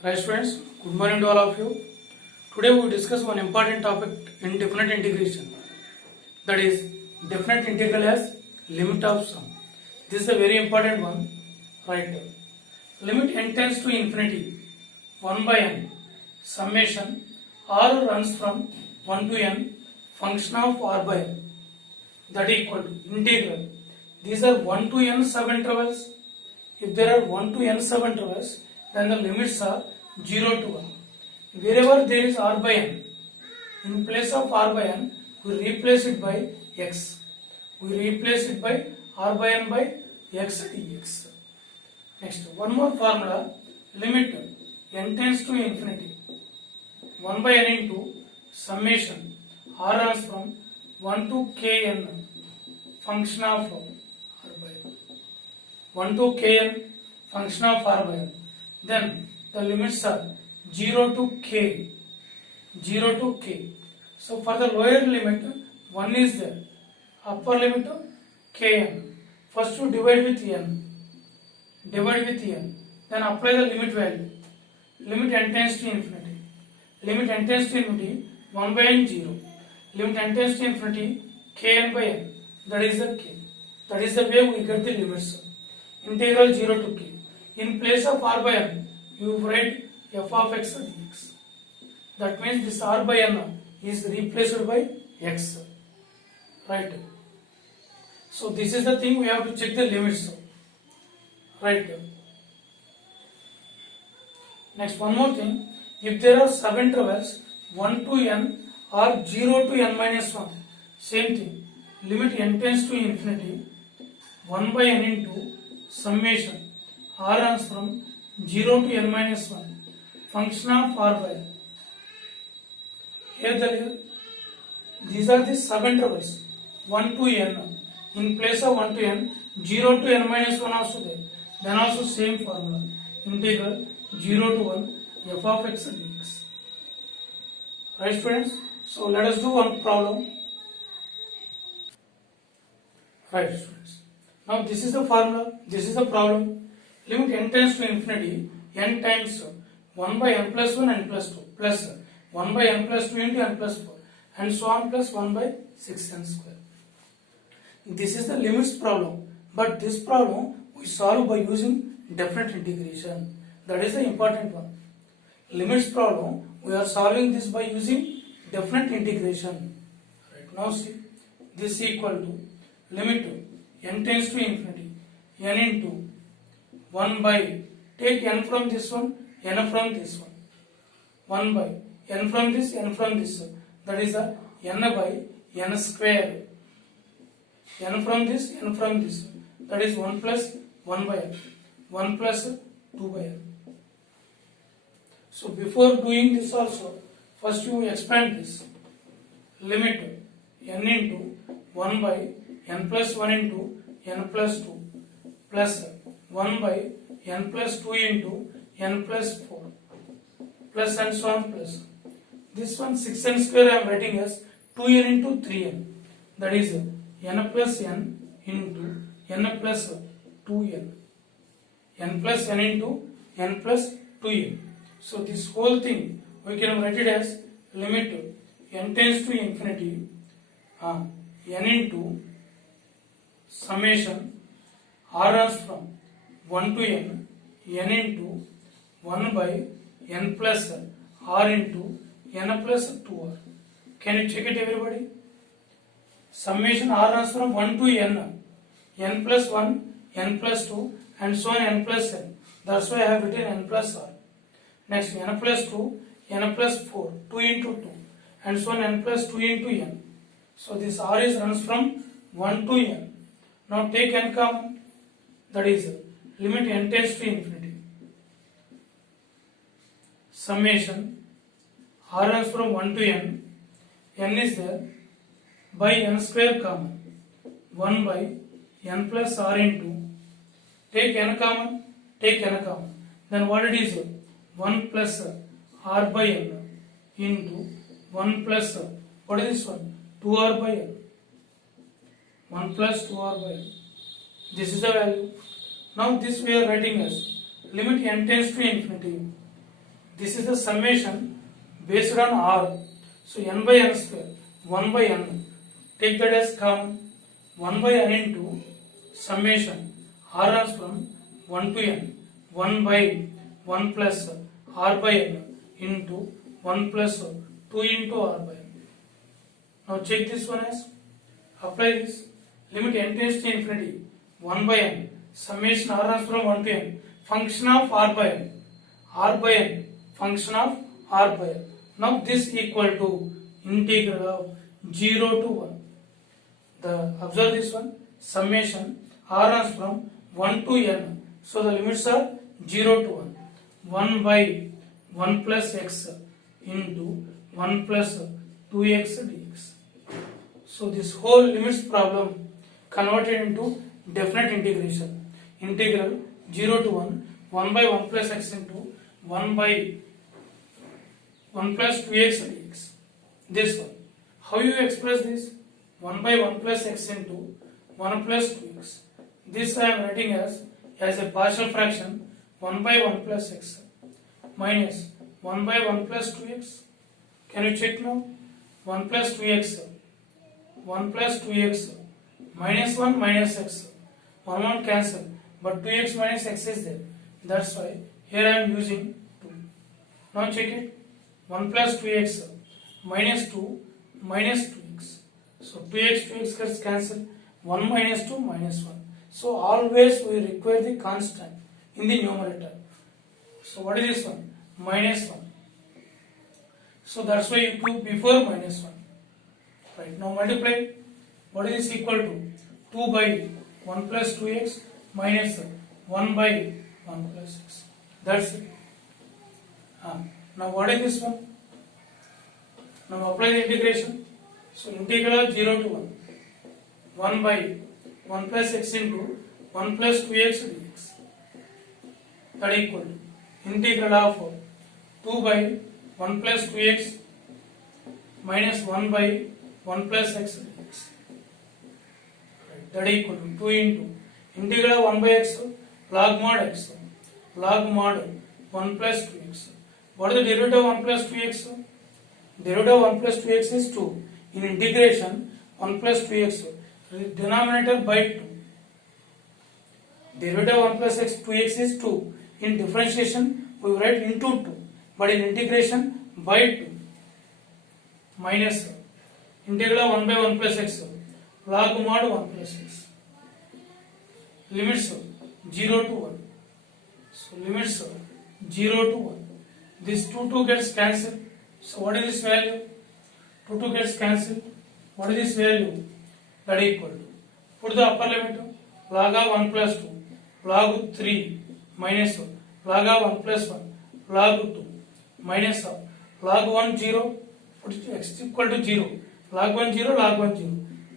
Right students, good morning to all of you. Today we will discuss one important topic in definite integration, that is definite integral as limit of sum. This is a very important one. Right. Limit n tends to infinity 1 by n summation r runs from 1 to n function of r by n, that equal to integral. These are 1 to n subintervals. If there are 1 to n subintervals, then the limits are 0 to 1. Wherever there is r by n, in place of r by n, we replace it by x. We replace it by r by n by x dx. Next, one more formula, limit n tends to infinity 1 by n into summation r runs from 1 to kn function of r by n. 1 to kn function of r by n. Then the limits are 0 to k. 0 to k. So for the lower limit, 1 is there. Upper limit kn. First you divide with n. Divide with n. Then apply the limit value. Limit n tends to infinity. Limit n tends to infinity 1 by n 0. Limit n tends to infinity kn by n. That is the k. That is the way we get the limits. Integral 0 to k. In place of r by n, you write f of x dx. That means this r by n is replaced by x. Right. So this is the thing we have to check the limits. Right. Next, one more thing. If there are subintervals 1 to n or 0 to n minus 1, same thing. Limit n tends to infinity 1 by n into summation r runs from 0 to n minus 1 function of r by n. Here these are the subintervals 1 to n. In place of 1 to n, 0 to n minus 1 also there. Then also same formula, integral 0 to 1 f of x dx. Right students? So let us do one problem. Right students. Now this is the formula, this is the problem. Limit n tends to infinity n times 1 by n plus 1 n plus 2 plus 1 by n plus 2 into n plus 4 and so on plus 1 by 6n square. This is the limits problem, but this problem we solve by using definite integration. That is the important one. Limits problem, we are solving this by using definite integration. Right, now see, this equal to limit n tends to infinity n into 1 by, take n from this one, n from this one, 1 by n from this, n from this, that is a n by n square, n from this, n from this, that is 1 plus 1 by n, 1 plus 2 by n. So before doing this also, first you expand this, limit n into 1 by n plus 1 into n plus 2 plus 1 by n plus 2 into n plus 4 plus and so on plus. This one 6n square I am writing as 2n into 3n, that is n plus n into n plus 2n, n plus n into n plus 2n. So this whole thing we can write it as limit n tends to infinity n into summation r runs from 1 to n into 1 by n plus r into n plus 2r. Can you check it everybody? Summation r runs from 1 to n plus 1, n plus 2 and so on n plus n. That's why I have written n plus r. Next n plus 2, n plus 4, 2 into 2 and so on n plus 2 into n. So this r is runs from 1 to n. Now take n common, that is limit n tends to infinity. Summation r runs from 1 to n is there, by n square common, 1 by n plus r into, take n common, take n common, then what it is, 1 plus r by n into 1 plus, what is this one, 2r by n, 1 plus 2r by n. This is the value. Now this we are writing as limit n tends to infinity This is the summation based on r. So n by n square, 1 by n. Take that as common. 1 by n into summation r runs from 1 to n. 1 by 1 plus r by n into 1 plus 2 into r by n. Now check this one as. Apply this. Limit n tends to infinity. 1 by n. Summation r runs from 1 to n. Function of r by n. R by n. Function of r by n. Now this equal to integral of 0 to 1. Observe this one. Summation r runs from 1 to n. So the limits are 0 to 1. 1 by 1 plus x into 1 plus 2x dx. So this whole limits problem converted into definite integration. Integral 0 to 1, 1 by 1 plus x into 1 by 1 plus 2x dx. This one. How you express this? 1 by 1 plus x into 1 plus 2x. This I am writing as a partial fraction 1 by 1 plus x minus 1 by 1 plus 2x. Can you check now? 1 plus 2x, 1 plus 2x, minus 1 minus x. 1 cancel, but 2x minus x is there. That's why here I am using 2. Now check it. 1 plus 2x minus 2 minus 2x. So 2x gets cancelled. 1 minus 2 minus 1. So always we require the constant in the numerator. So what is this one? Minus 1. So that's why you put before minus 1. Right, now multiply. What is this equal to? 2 by 1 plus 2x minus 1 by 1 plus x. That's it. Now what is this one? Now apply the integration. So integral of 0 to 1. 1 by 1 plus x into 1 plus 2x dx. That equal to integral of 2 by 1 plus 2x minus 1 by 1 plus x dx. That equal to 2 into integral of 1 by x log mod x log mod 1 plus 2x. What is the derivative of 1 plus 2x? Derivative of 1 plus 2x is 2. In integration 1 plus 2x denominator by 2. Derivative of 1 plus 2x is 2. In differentiation we write into 2. But in integration by 2. Minus integral of 1 by 1 plus x log mod 1 plus x. Limits 0 to 1. So limits 0 to 1. This 2 gets cancelled. So what is this value? 2 gets cancelled. What is this value? That equal to. Put the upper limit. Log of 1 plus 2. Log 3 minus 1. Log of 1 plus 1. Log 2 minus of. Log 1 0. Put x equal to 0. Log 1 0. Log 1 0.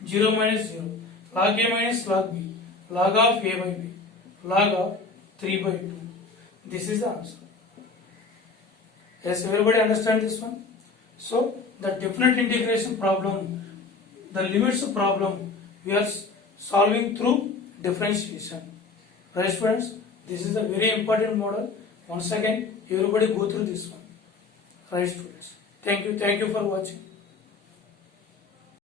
0 minus 0. Log a minus log b. Log of a by b. Log of 3 by 2. This is the answer. Yes, everybody understand this one? So, the definite integration problem, the limits problem, we are solving through differentiation. Right students, this is a very important model. Once again, everybody go through this one. Right students. Thank you for watching.